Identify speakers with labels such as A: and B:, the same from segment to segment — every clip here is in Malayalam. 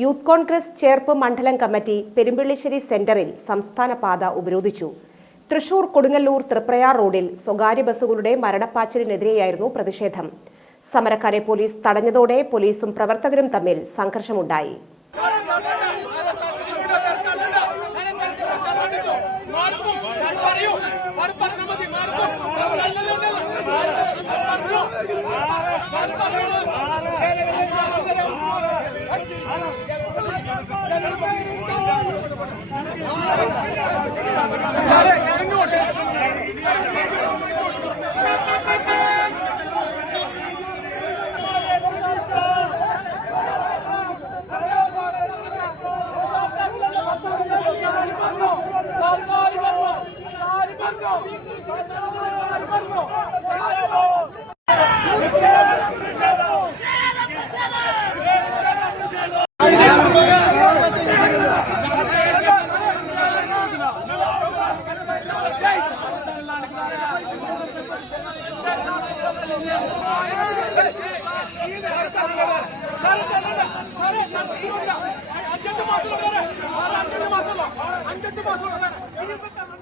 A: യൂത്ത് കോൺഗ്രസ് ചേർപ്പ് മണ്ഡലം കമ്മിറ്റി പെരുമ്പിള്ളിശ്ശേരി സെന്ററിൽ സംസ്ഥാന പാത ഉപരോധിച്ചു. തൃശൂർ കൊടുങ്ങല്ലൂർ തൃപ്രയാർ റോഡിൽ സ്വകാര്യ ബസ്സുകളുടെ മരണപ്പാച്ചിലിനെതിരെയായിരുന്നു പ്രതിഷേധം. സമരക്കാരെ പോലീസ് തടഞ്ഞതോടെ പോലീസും പ്രവർത്തകരും തമ്മിൽ സംഘർഷമുണ്ടായി.
B: అంకెట్టు మాత్రం అంకెట్టు మాత్రం అంకెట్టు మాత్రం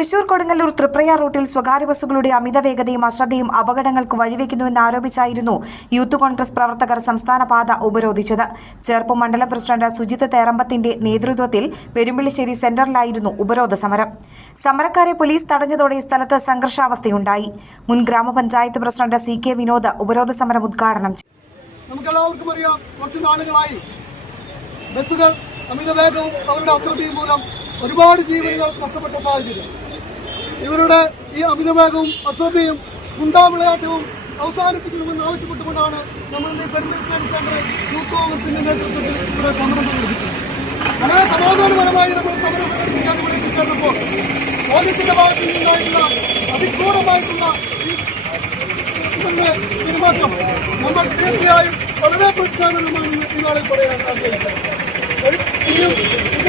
B: തൃശൂർ കൊടുങ്ങല്ലൂർ തൃപ്രയാർ റൂട്ടിൽ സ്വകാര്യ ബസ്സുകളുടെ അമിത വേഗതയും അശ്രദ്ധയും അപകടങ്ങൾക്ക് വഴിവെക്കുന്നുവെന്ന് ആരോപിച്ചായിരുന്നു യൂത്ത് കോൺഗ്രസ് പ്രവർത്തകർ സംസ്ഥാന പാത ഉപരോധിച്ചത്. ചേർപ്പ് മണ്ഡലം പ്രസിഡന്റ് സുജിത് തേറമ്പത്തിന്റെ നേതൃത്വത്തിൽ പെരുമ്പിളിശ്ശേരി സെന്ററിലായിരുന്നു ഉപരോധ സമരം. സമരക്കാരെ പോലീസ് തടഞ്ഞതോടെ സ്ഥലത്ത് സംഘർഷാവസ്ഥയുണ്ടായി. മുൻ ഗ്രാമപഞ്ചായത്ത് പ്രസിഡന്റ് സി കെ വിനോദ് ഉപരോധ സമരം ഉദ്ഘാടനം ചെയ്തു.
C: അറിയാം ബസ്സുകൾ അമിതവേഗവും അവരുടെ അശ്രദ്ധയും മൂലം ഒരുപാട് ജീവനുകൾ നഷ്ടപ്പെട്ട സാഹചര്യം. ഇവരുടെ ഈ അമിതവേഗവും അശ്രദ്ധയും ഗുണ്ടാവിളയാട്ടവും അവസാനിപ്പിക്കണമെന്ന് ആവശ്യപ്പെട്ടുകൊണ്ടാണ് നമ്മൾ ഈ പെരുമ്പേശ്വരി സെന്ററിൽ യൂത്ത് കോൺഗ്രസിന്റെ നേതൃത്വത്തിൽ ഇവിടെ സമരം സംഘടിപ്പിച്ചത്. വളരെ സമാധാനപരമായി നമ്മൾ സമരം സംഘടിപ്പിക്കാൻ ഇവിടെ എത്തിച്ചേർന്നപ്പോൾ പോലീസിന്റെ ഭാഗത്തു നിന്നുണ്ടായിട്ടുള്ള അതിക്രൂരമായിട്ടുള്ള പെരുമാറ്റം നമ്മൾ തീർച്ചയായും വളരെ പ്രത്യാനമാണ് ഇന്നാളെ പറയാൻ ആഗ്രഹിക്കുന്നത് ഇനിയും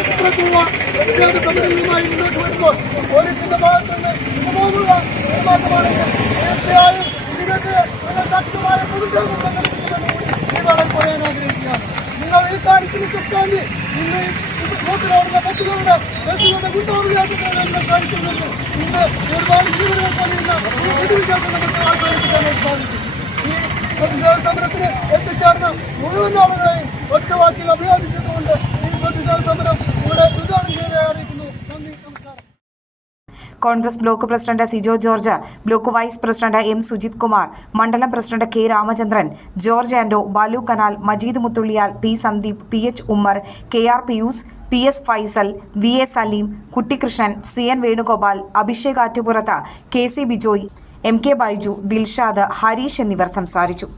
C: ഇത്തരത്തിലുള്ള പ്രതിഷേധ സമരങ്ങളുമായി മുന്നോട്ട് വരുമ്പോൾ പോലീസിന്റെ ഭാഗത്ത് നിന്ന് ഇതുപോലുള്ള പെരുമാറ്റമാണെങ്കിൽ തീർച്ചയായും ഇതിനൊക്കെ വളരെ ശക്തമായ പ്രതിഷേധം സംഘടിപ്പിക്കുമെന്ന് ഈ വേളയിൽ പറയാൻ ആഗ്രഹിക്കുകയാണ്. നിങ്ങൾ ഈ കാര്യത്തിന് ചുക്കാന്തി ഇന്ന് ഈ കത്തുകളുടെ ബസ്സുകളുടെ ഗുണ്ടാവിളിയാട്ടത്തിനാണ് നിങ്ങൾ കാണിക്കുന്നുണ്ട്. ഇന്ന് ഒരുപാട് ജീവനുകൾ കഴിയുന്ന ഈ നമുക്ക് സാധിക്കും. ഈ പ്രതിഷേധ സമരത്തിന് എത്തിച്ചേർന്ന
B: Congress block president Sijo George block vice president M Sujith Kumar മണ്ഡലം president K Ramachandran George Ando Balu canal Majeed Muthulliyal P Sandeep P H Ummer K R Pius P S Faisal V A Saleem Kuttikrishnan C N Venugopal Abhishek Attupurath K C Bijoy M K Baiju Dilshad Harish എന്നിവർ സംസാരിച്ചു.